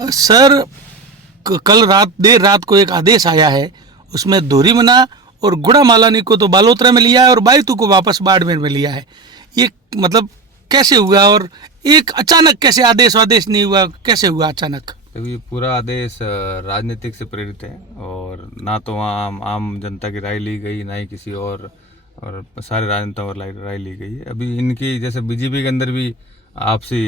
Sir कल देर रात को एक आदेश आया है, उसमें धोरीमना और गुड़ामालानी को तो बालोतरा में लिया है और बायतू को वापस बाड़मेर में लिया है। ये मतलब कैसे हुआ और एक अचानक कैसे आदेश नहीं हुआ, कैसे हुआ अचानक? तो ये पूरा आदेश राजनीतिक से प्रेरित है और ना तो वहाँ आम जनता की राय ली गई, ना ही किसी और सारे राजनेताओं और राय ली गई है। अभी इनकी जैसे बीजेपी के अंदर भी आपसी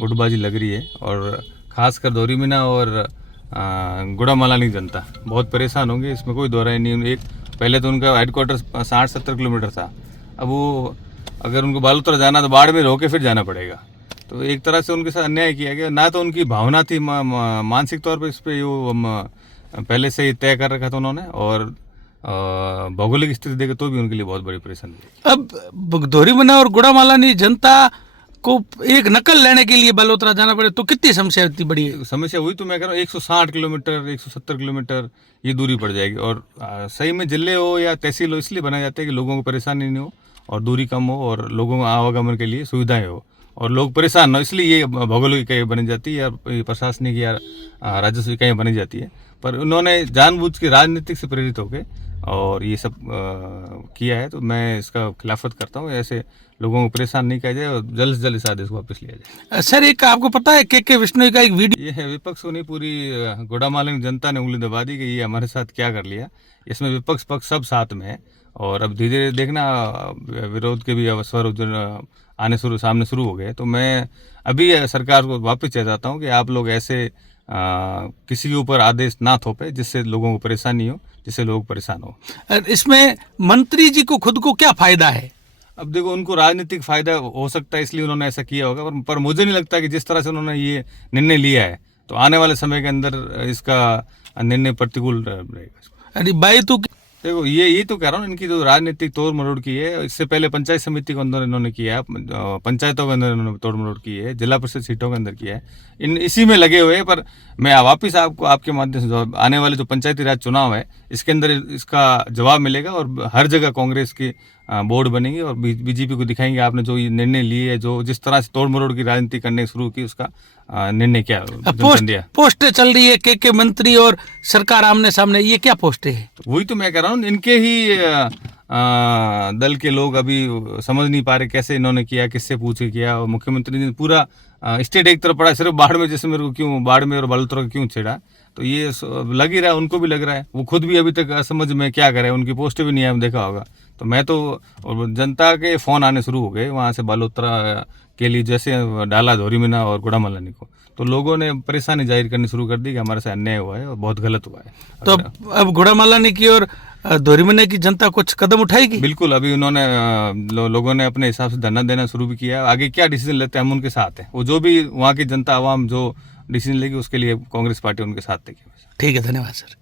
गुटबाजी लग रही है और खासकर धोरीमना और गुड़ामालानी जनता बहुत परेशान होंगे, इसमें कोई दो राय नहीं। एक पहले तो उनका हेडक्वार्टर 60-70 किलोमीटर था, अब वो अगर उनको बालोतरा जाना तो बाड़मेर होके फिर जाना पड़ेगा। तो एक तरह से उनके साथ अन्याय किया गया। ना तो उनकी भावना थी मानसिक तौर पर इस पर पहले से ही तय कर रखा था उन्होंने, और भौगोलिक स्थिति देखे तो भी उनके लिए बहुत बड़ी परेशानी थी। अब धोरीमना और गुड़ामालानी जनता को एक नकल लेने के लिए बालोतरा जाना पड़े तो कितनी समस्या इतनी बड़ी है? समस्या हुई तो मैं कह रहा हूँ 160 किलोमीटर 170 किलोमीटर ये दूरी पड़ जाएगी। और सही में जिले हो या तहसील हो इसलिए बनाए जाते हैं कि लोगों को परेशानी नहीं हो और दूरी कम हो और लोगों को आवागमन के लिए सुविधाएं हो और लोग परेशान न हो, इसलिए ये भौगोलिक इकाई बनी जाती है या प्रशासनिक या राजस्व इकाई बनी जाती है। पर उन्होंने जानबूझ के राजनीतिक से प्रेरित होकर और ये सब किया है, तो मैं इसका खिलाफत करता हूँ। ऐसे लोगों को परेशान नहीं किया जाए और जल्द से जल्द इस आदेश को वापस लिया जाए। सर एक आपको पता है के विश्नोई का एक वीडियो, ये है विपक्ष को नहीं, पूरी गुड़ामालानी जनता ने उंगली दबा दी कि ये हमारे साथ क्या कर लिया। इसमें विपक्ष पक्ष सब साथ में है और अब धीरे धीरे देखना विरोध के भी स्वर आने सामने शुरू हो गए। तो मैं अभी सरकार को वापस चाहता हूँ कि आप लोग ऐसे किसी के ऊपर आदेश ना थोपे जिससे लोगों को परेशानी हो, जिससे लोग परेशान हो। इसमें मंत्री जी को खुद को क्या फायदा है? अब देखो, उनको राजनीतिक फायदा हो सकता है इसलिए उन्होंने ऐसा किया होगा, पर मुझे नहीं लगता कि जिस तरह से उन्होंने ये निर्णय लिया है तो आने वाले समय के अंदर इसका निर्णय प्रतिकूल रहेगा। अरे बायतू देखो, ये तो कह रहा हूँ, इनकी जो राजनीतिक तोड़ मरोड़ की है, इससे पहले पंचायत समिति के अंदर इन्होंने किया है, पंचायतों के अंदर इन्होंने तोड़ मरोड़ की है, जिला परिषद सीटों के अंदर किया है, इसी में लगे हुए हैं। पर मैं वापिस आपको आपके माध्यम से आने वाले जो पंचायती राज चुनाव है इसके अंदर इसका जवाब मिलेगा और हर जगह कांग्रेस की बोर्ड बनेगी और बीजेपी को दिखाएंगे आपने जो ये निर्णय लिए है, जो जिस तरह से तोड़ मरोड़ की राजनीति करने शुरू की, उसका निर्णय क्या पोस्टें चल रही है के मंत्री और सरकार आमने सामने, ये क्या पोस्टें है? वही तो मैं कह रहा हूँ, इनके ही दल के लोग अभी समझ नहीं पा रहे कैसे इन्होंने किया, किससे पूछ के किया। और मुख्यमंत्री ने पूरा स्टेट एक तरफ पड़ा, सिर्फ बाड़मेर जैसे मेरे को क्यों बाड़मेर और बालोतरा को क्यों छेड़ा, तो ये लग ही रहा है, उनको भी लग रहा है। वो खुद भी अभी तक असमझ में क्या करे, उनकी पोस्टें भी नहीं है, देखा होगा। तो मैं तो और जनता के फ़ोन आने शुरू हो गए वहाँ से बालोतरा के लिए, जैसे डाला धोरीमना और गुड़ामालानी को, तो लोगों ने परेशानी जाहिर करनी शुरू कर दी कि हमारे साथ अन्याय हुआ है और बहुत गलत हुआ है। तो अब गुड़ामालानी की और धोरीमना की जनता कुछ कदम उठाएगी? बिल्कुल, अभी उन्होंने लोगों ने अपने हिसाब से धरना देना शुरू भी किया है। आगे क्या डिसीजन लेते हैं हम उनके साथ हैं, वो जो भी वहाँ की जनता आवाम जो डिसीजन लेगी उसके लिए कांग्रेस पार्टी उनके साथ देगी। ठीक है, धन्यवाद सर।